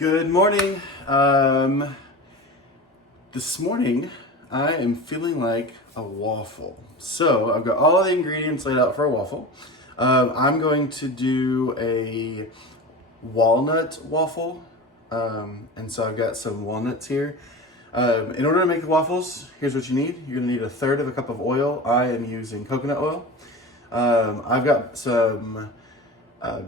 Good morning. This morning I am feeling like a waffle. So I've got all of the ingredients laid out for a waffle. I'm going to do a walnut waffle. And so I've got some walnuts here. In order to make the waffles, here's what you need. You're gonna need 1/3 of a cup of oil. I am using coconut oil. I've got some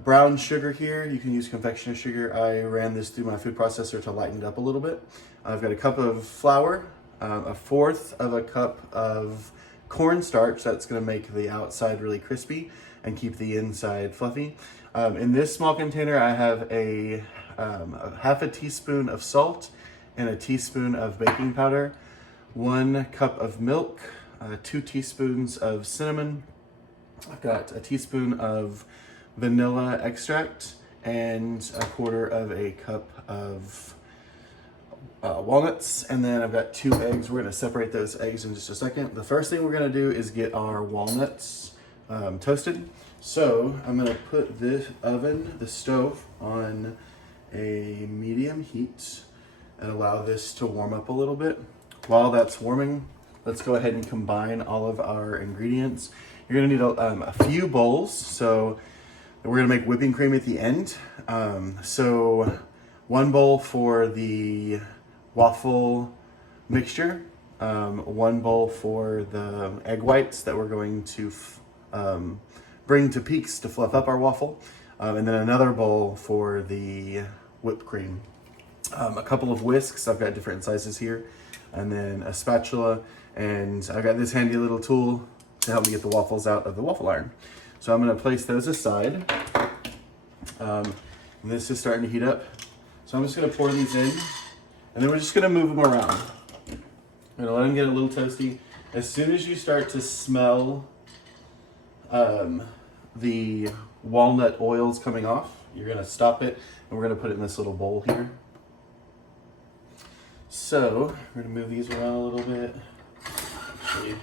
brown sugar here. You can use confectioner sugar. I ran this through my food processor to lighten it up a little bit. I've got a cup of flour, 1/4 of a cup of cornstarch. That's going to make the outside really crispy and keep the inside fluffy. In this small container, I have a 1/2 teaspoon of salt and a teaspoon of baking powder, 1 cup of milk, 2 teaspoons of cinnamon. I've got a teaspoon of vanilla extract and 1/4 of a cup of walnuts, and then I've got 2 eggs. We're going to separate those eggs in just a second. The first thing we're going to do is get our walnuts toasted. So I'm going to put the stove on a medium heat and allow this to warm up a little bit. While that's warming, let's go ahead and combine all of our ingredients. You're going to need a few bowls. So we're gonna make whipping cream at the end. So 1 bowl for the waffle mixture, 1 bowl for the egg whites that we're going to bring to peaks to fluff up our waffle, and then another bowl for the whipped cream. A couple of whisks, I've got different sizes here, and then a spatula, and I've got this handy little tool to help me get the waffles out of the waffle iron. So I'm going to place those aside. This is starting to heat up. So I'm just going to pour these in, and then we're just going to move them around. I'm going to let them get a little toasty. As soon as you start to smell the walnut oils coming off, you're going to stop it, and we're going to put it in this little bowl here. So we're going to move these around a little bit. Actually,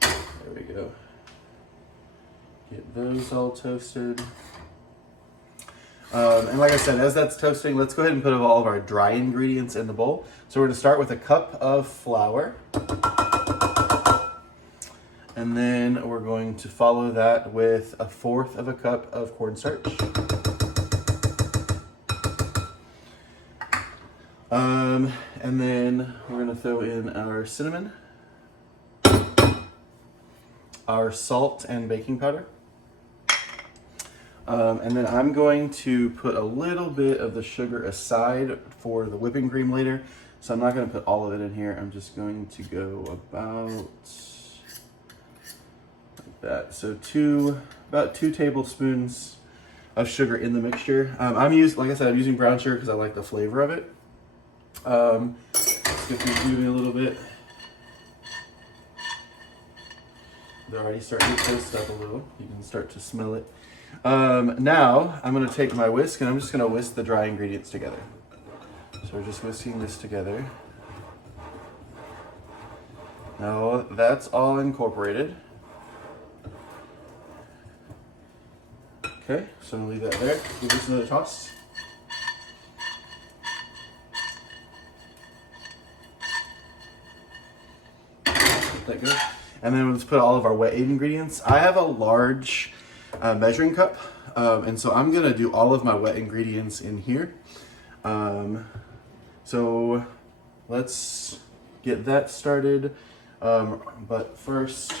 there we go. Get those all toasted. And like I said, as that's toasting, let's go ahead and put all of our dry ingredients in the bowl. So we're going to start with a cup of flour. And then we're going to follow that with 1/4 of a cup of cornstarch. And then we're going to throw in our cinnamon, our salt and baking powder. And then I'm going to put a little bit of the sugar aside for the whipping cream later. So I'm not going to put all of it in here. I'm just going to go about like that. So about 2 tablespoons of sugar in the mixture. I'm using brown sugar because I like the flavor of it. Let's get these moving a little bit. They're already starting to toast up a little. You can start to smell it. Now I'm going to take my whisk and I'm just going to whisk the dry ingredients together. So we're just whisking this together. Now that's all incorporated. Okay, so I'm going to leave that there. Give this another toss. Let that go. And then let's put all of our wet aid ingredients. I have a large measuring cup, and so I'm gonna do all of my wet ingredients in here. So let's get that started. But first,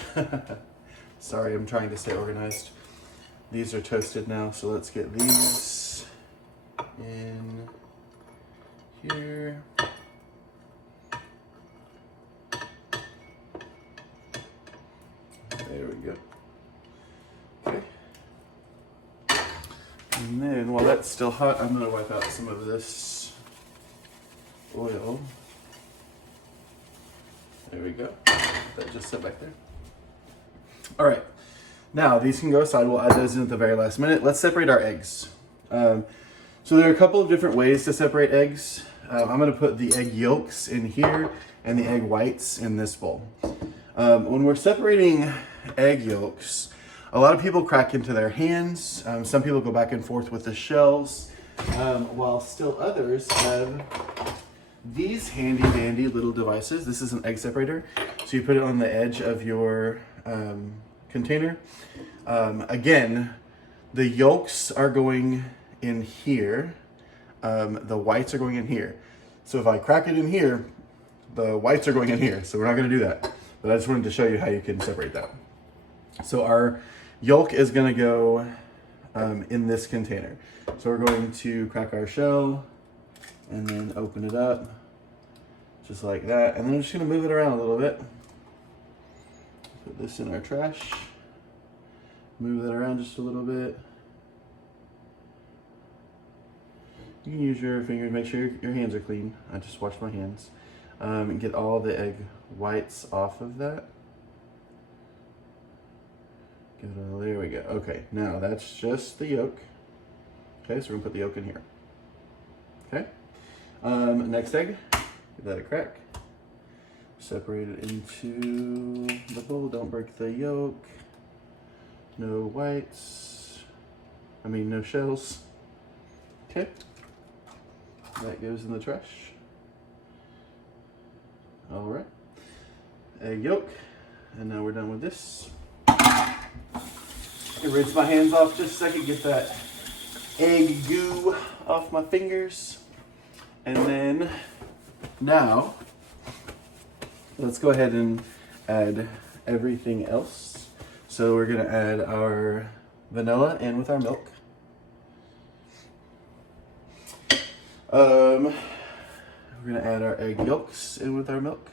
sorry, I'm trying to stay organized. These are toasted now, so let's get these in here. There we go. Okay. And then while that's still hot, I'm going to wipe out some of this oil. There we go. That just set back there. All right. Now these can go aside. We'll add those in at the very last minute. Let's separate our eggs. So there are a couple of different ways to separate eggs. I'm going to put the egg yolks in here and the egg whites in this bowl. When we're separating egg yolks, a lot of people crack into their hands. Some people go back and forth with the shells. while still others have these handy dandy little devices. This is an egg separator, so you put it on the edge of your container. Again, the yolks are going in here, the whites are going in here. So if I crack it in here, the whites are going in here, so we're not going to do that. But I just wanted to show you how you can separate that. So our yolk is going to go in this container. So we're going to crack our shell and then open it up just like that. And then I'm just going to move it around a little bit. Put this in our trash. Move that around just a little bit. You can use your finger to make sure your hands are clean. I just washed my hands. And get all the egg whites off of that. There we go. Okay, now that's just the yolk. Okay, so we're gonna put the yolk in here. Okay. Next egg, give that a crack. Separate it into the bowl. Don't break the yolk. No whites. No shells. Okay. That goes in the trash. All right. Egg yolk. And now we're done with this. I can rinse my hands off just a second, get that egg goo off my fingers. And then now, let's go ahead and add everything else. So we're gonna add our vanilla in with our milk. We're gonna add our egg yolks in with our milk.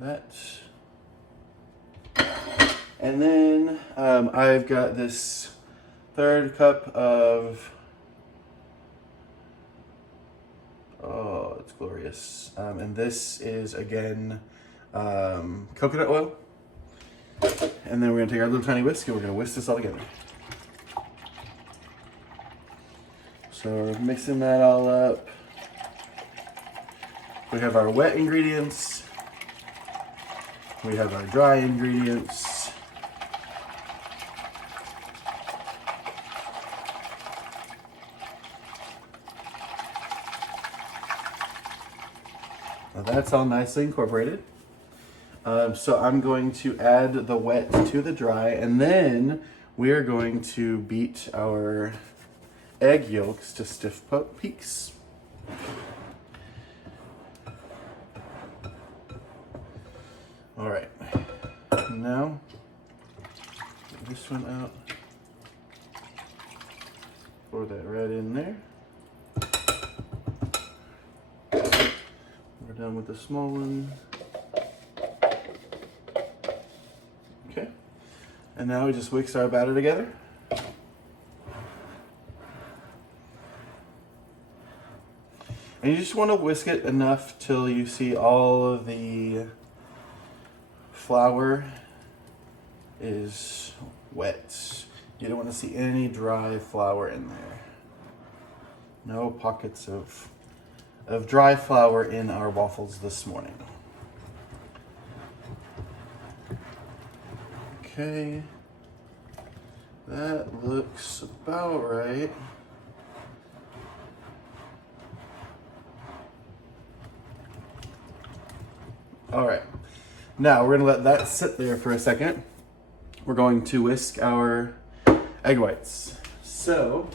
That. And then I've got this 1/3 cup of, oh, it's glorious. And this is, again, coconut oil. And then we're gonna take our little tiny whisk and we're gonna whisk this all together. So we're mixing that all up. We have our wet ingredients. We have our dry ingredients. Now that's all nicely incorporated. So I'm going to add the wet to the dry, and then we're going to beat our egg yolks to stiff peaks. All right, now get this one out. Pour that right in there. We're done with the small one. Okay, and now we just whisk our batter together. And you just want to whisk it enough till you see all of the flour is wet. You don't want to see any dry flour in there. No pockets of dry flour in our waffles this morning. Okay, that looks about right. All right, now we're gonna let that sit there for a second. We're going to whisk our egg whites. So,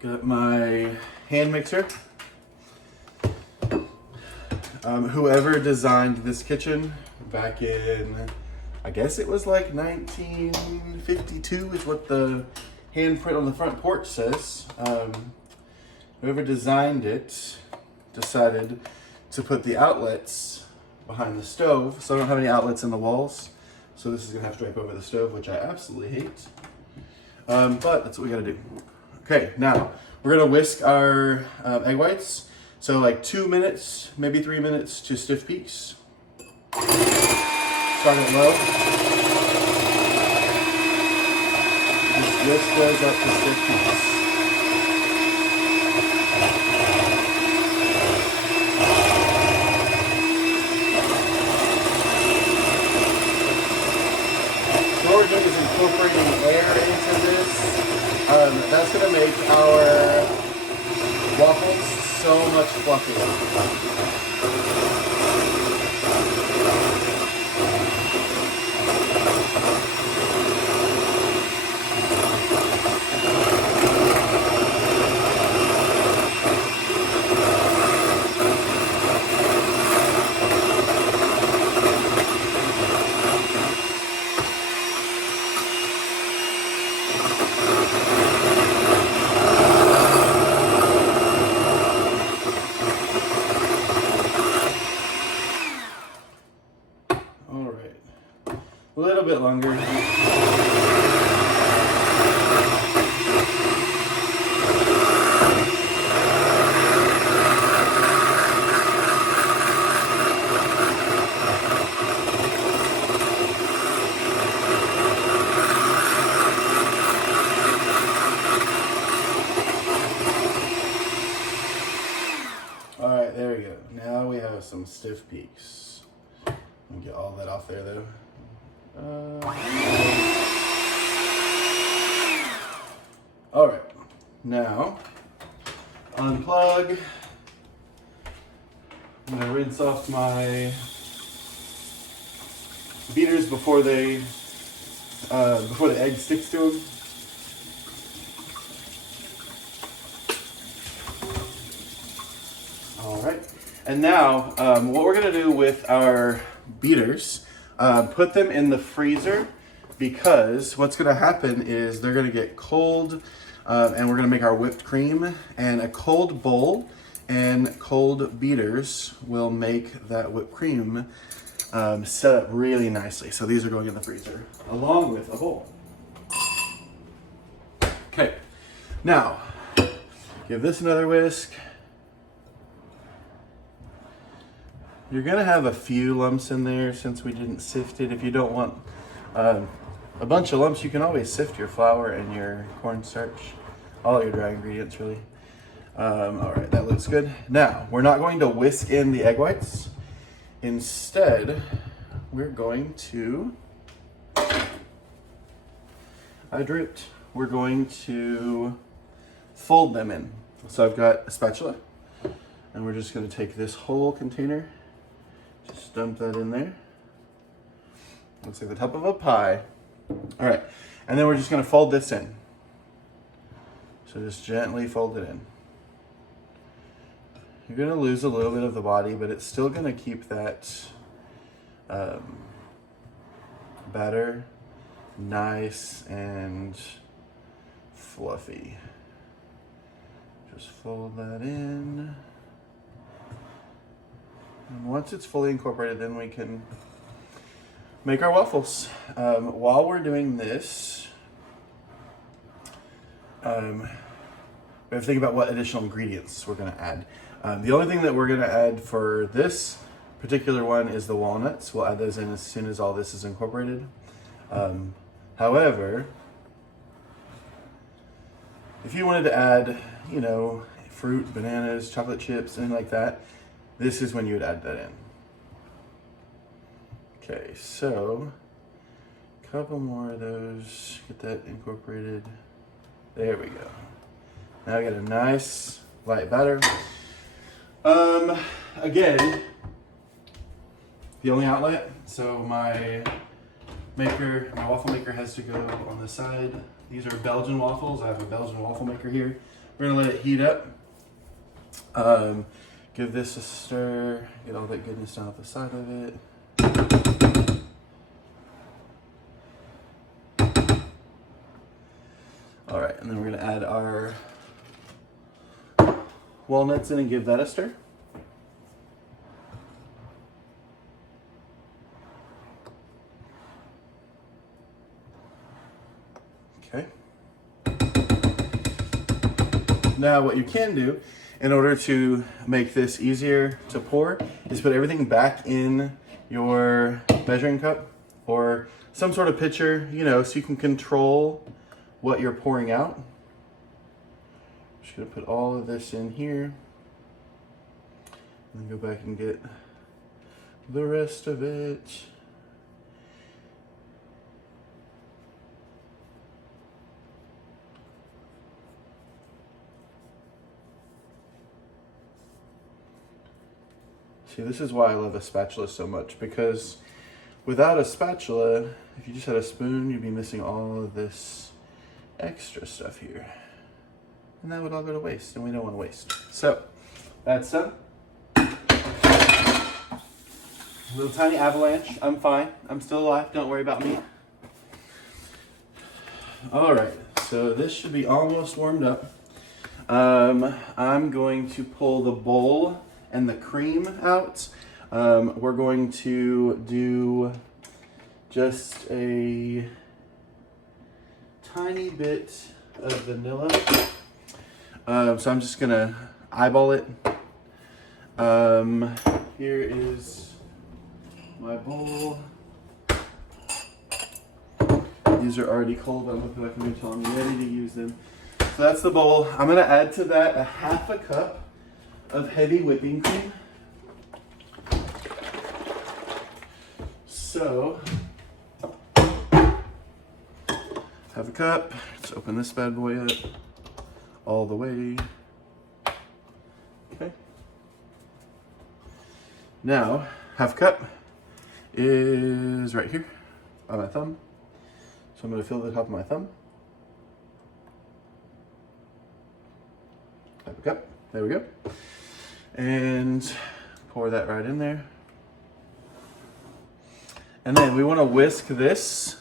got my hand mixer. Whoever designed this kitchen back in, I guess it was like 1952 is what the handprint on the front porch says. Whoever designed it decided to put the outlets behind the stove, so I don't have any outlets in the walls. So this is gonna have to drape over the stove, which I absolutely hate. But that's what we gotta do. Okay, now we're gonna whisk our egg whites. So like 2 minutes, maybe 3 minutes to stiff peaks. Start it low. Just whisk those up to stiff peaks. So we're just is incorporating air into this. That's going to make our waffles so much fluffier. All right, a little bit longer. All right, there we go. Now we have some stiff peaks. Let me get all that off there though. All right, now unplug. I'm gonna rinse off my beaters before the egg sticks to them. All right, and now what we're gonna do with our beaters, put them in the freezer, because what's gonna happen is they're gonna get cold, and we're gonna make our whipped cream, and a cold bowl and cold beaters will make that whipped cream set up really nicely. So these are going in the freezer along with a bowl. Okay, now give this another whisk. You're gonna have a few lumps in there since we didn't sift it. If you don't want a bunch of lumps, you can always sift your flour and your cornstarch, all your dry ingredients really. All right, that looks good. Now, we're not going to whisk in the egg whites. Instead, we're going to, we're going to fold them in. So I've got a spatula, and we're just gonna take this whole container, just dump that in there. Looks like the top of a pie. All right, and then we're just gonna fold this in. So just gently fold it in. You're gonna lose a little bit of the body, but it's still gonna keep that batter nice and fluffy. Just fold that in. And once it's fully incorporated, then we can make our waffles. While we're doing this, we have to think about what additional ingredients we're gonna add. The only thing that we're gonna add for this particular one is the walnuts. We'll add those in as soon as all this is incorporated. However, if you wanted to add, you know, fruit, bananas, chocolate chips, anything like that, this is when you would add that in. Okay, so a couple more of those, get that incorporated. There we go. Now I got a nice light batter. Again, the only outlet, so my waffle maker has to go on the side. These are Belgian waffles. I have a Belgian waffle maker here. We're gonna let it heat up. Give this a stir, get all that goodness down at the side of it. All right, and then we're gonna add our walnuts in and give that a stir. Okay. Now what you can do in order to make this easier to pour is put everything back in your measuring cup or some sort of pitcher, you know, so you can control what you're pouring out. Just gonna put all of this in here and then go back and get the rest of it. See, this is why I love a spatula so much, because without a spatula, if you just had a spoon, you'd be missing all of this extra stuff here. And that would all go to waste, and we don't want to waste. So, that's done. Little tiny avalanche. I'm fine. I'm still alive. Don't worry about me. All right, so this should be almost warmed up. I'm going to pull the bowl and the cream out. We're going to do just a tiny bit of vanilla. So I'm just gonna eyeball it. Here is my bowl. These are already cold, but I'm gonna put back in until I'm ready to use them. So that's the bowl. I'm gonna add to that a half a cup of heavy whipping cream. So, half a cup. Let's open this bad boy up all the way. Okay. Now, half a cup is right here on my thumb. So I'm going to fill the top of my thumb. Half a cup. There we go. And pour that right in there. And then we want to whisk this.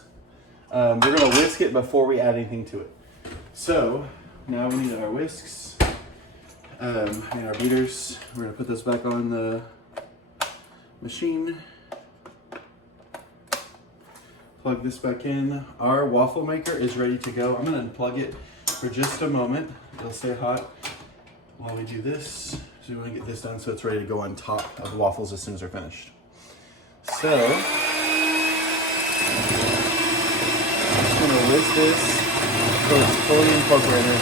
We're going to whisk it before we add anything to it. So now we need our whisks, and our beaters. We're going to put this back on the machine. Plug this back in. Our waffle maker is ready to go. I'm going to unplug it for just a moment. It'll stay hot while we do this. So we want to get this done so it's ready to go on top of the waffles as soon as they're finished. So, I'm just going to whisk this so it's fully incorporated.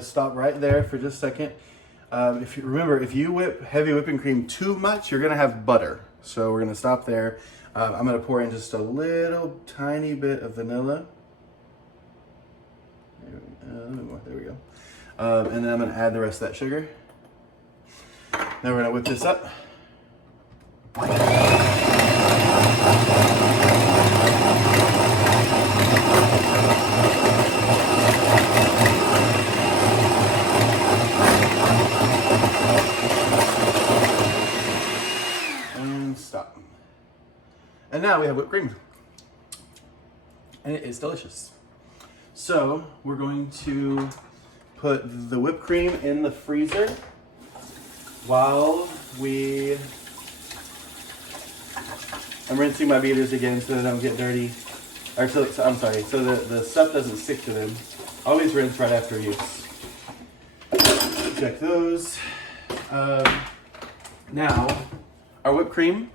Stop right there for just a second. If you whip heavy whipping cream too much, you're gonna have butter. So we're gonna stop there. I'm gonna pour in just a little tiny bit of vanilla. There we go. And then I'm gonna add the rest of that sugar. Now we're gonna whip this up. Stop. And now we have whipped cream. And it is delicious. So we're going to put the whipped cream in the freezer while I'm rinsing my beaters again so they don't get dirty. I'm sorry, so the stuff doesn't stick to them. Always rinse right after use. Check those. Now, our whipped cream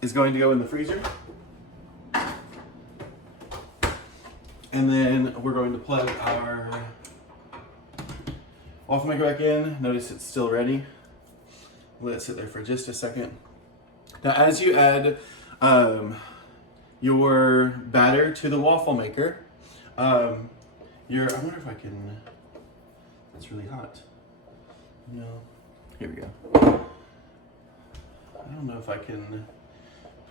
is going to go in the freezer. And then we're going to plug our waffle maker back in. Notice it's still ready. Let it sit there for just a second. Now as you add your batter to the waffle maker, I wonder if I can, it's really hot. No, here we go. I don't know if I can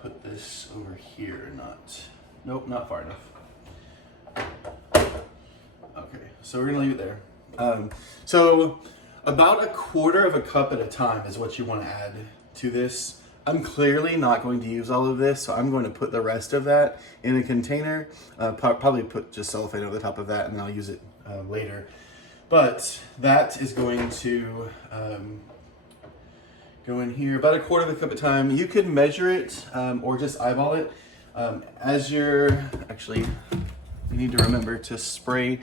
put this over here or not. Nope, not far enough. Okay, so we're gonna leave it there. So about 1/4 of a cup at a time is what you want to add to this. I'm clearly not going to use all of this, so I'm going to put the rest of that in a container. Probably put just cellophane over the top of that, and then I'll use it later. But that is going to go in here about 1/4 of a cup at a time. You can measure it or just eyeball it. As you're actually, you need to remember to spray.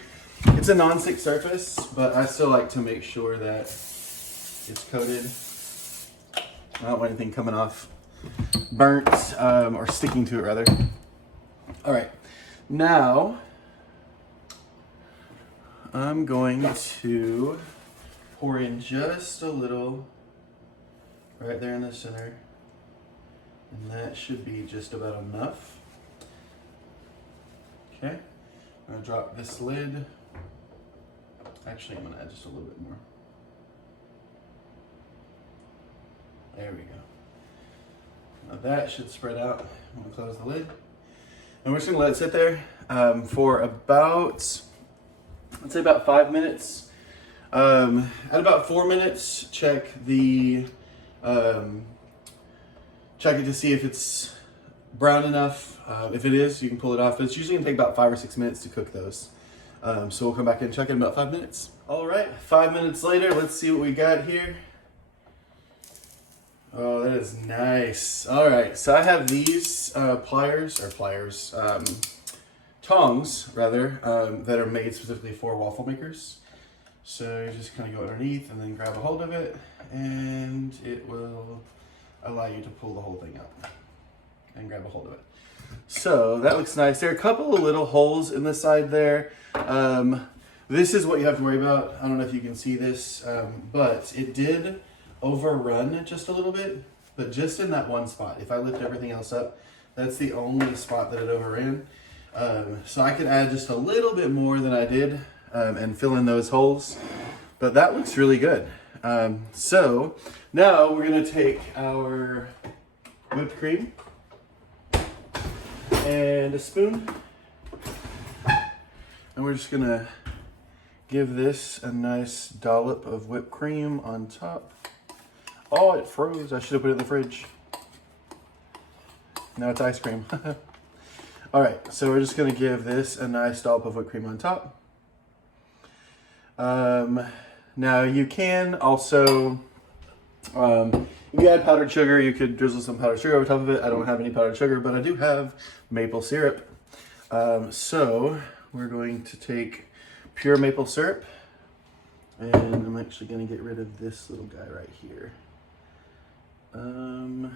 It's a non-stick surface, but I still like to make sure that it's coated. I don't want anything coming off burnt or sticking to it rather. All right, now I'm going to pour in just a little right there in the center. And that should be just about enough. Okay, I'm gonna drop this lid. Actually, I'm gonna add just a little bit more. There we go. Now that should spread out. I'm gonna close the lid. And we're just gonna let it sit there for about, I'd say about 5 minutes. At about 4 minutes, check it to see if it's brown enough. If it is, you can pull it off, but it's usually gonna take about 5 or 6 minutes to cook those. So we'll come back and check in about 5 minutes. All right, 5 minutes later, let's see what we got here. Oh, that is nice. All right, so I have these tongs rather, that are made specifically for waffle makers. So you just kind of go underneath and then grab a hold of it, and it will allow you to pull the whole thing out and grab a hold of it. So that looks nice. There are a couple of little holes in the side there. This is what you have to worry about. I don't know if you can see this, but it did overrun just a little bit, but just in that one spot. If I lift everything else up, that's the only spot that it overran. So I could add just a little bit more than I did and fill in those holes, but that looks really good. So now we're gonna take our whipped cream and a spoon, and we're just gonna give this a nice dollop of whipped cream on top. Oh, it froze. I should have put it in the fridge. Now it's ice cream. All right, so we're just gonna give this a nice dollop of whipped cream on top. Now you can also, if you add powdered sugar, you could drizzle some powdered sugar over top of it. I don't have any powdered sugar, but I do have maple syrup. So we're going to take pure maple syrup, and I'm actually going to get rid of this little guy right here. I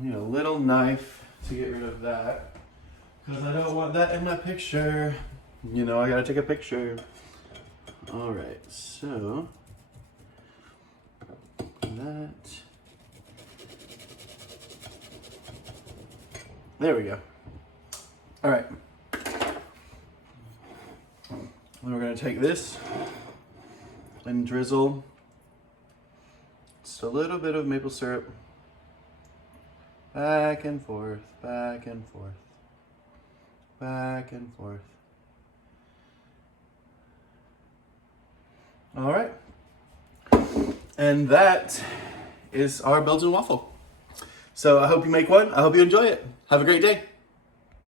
need a little knife to get rid of that because I don't want that in my picture. You know, I gotta take a picture. All right, so that. There we go. All right. Then we're gonna take this and drizzle just a little bit of maple syrup back and forth, back and forth, back and forth. All right, and that is our Belgian waffle. So I hope you make one. I hope you enjoy it. Have a great day.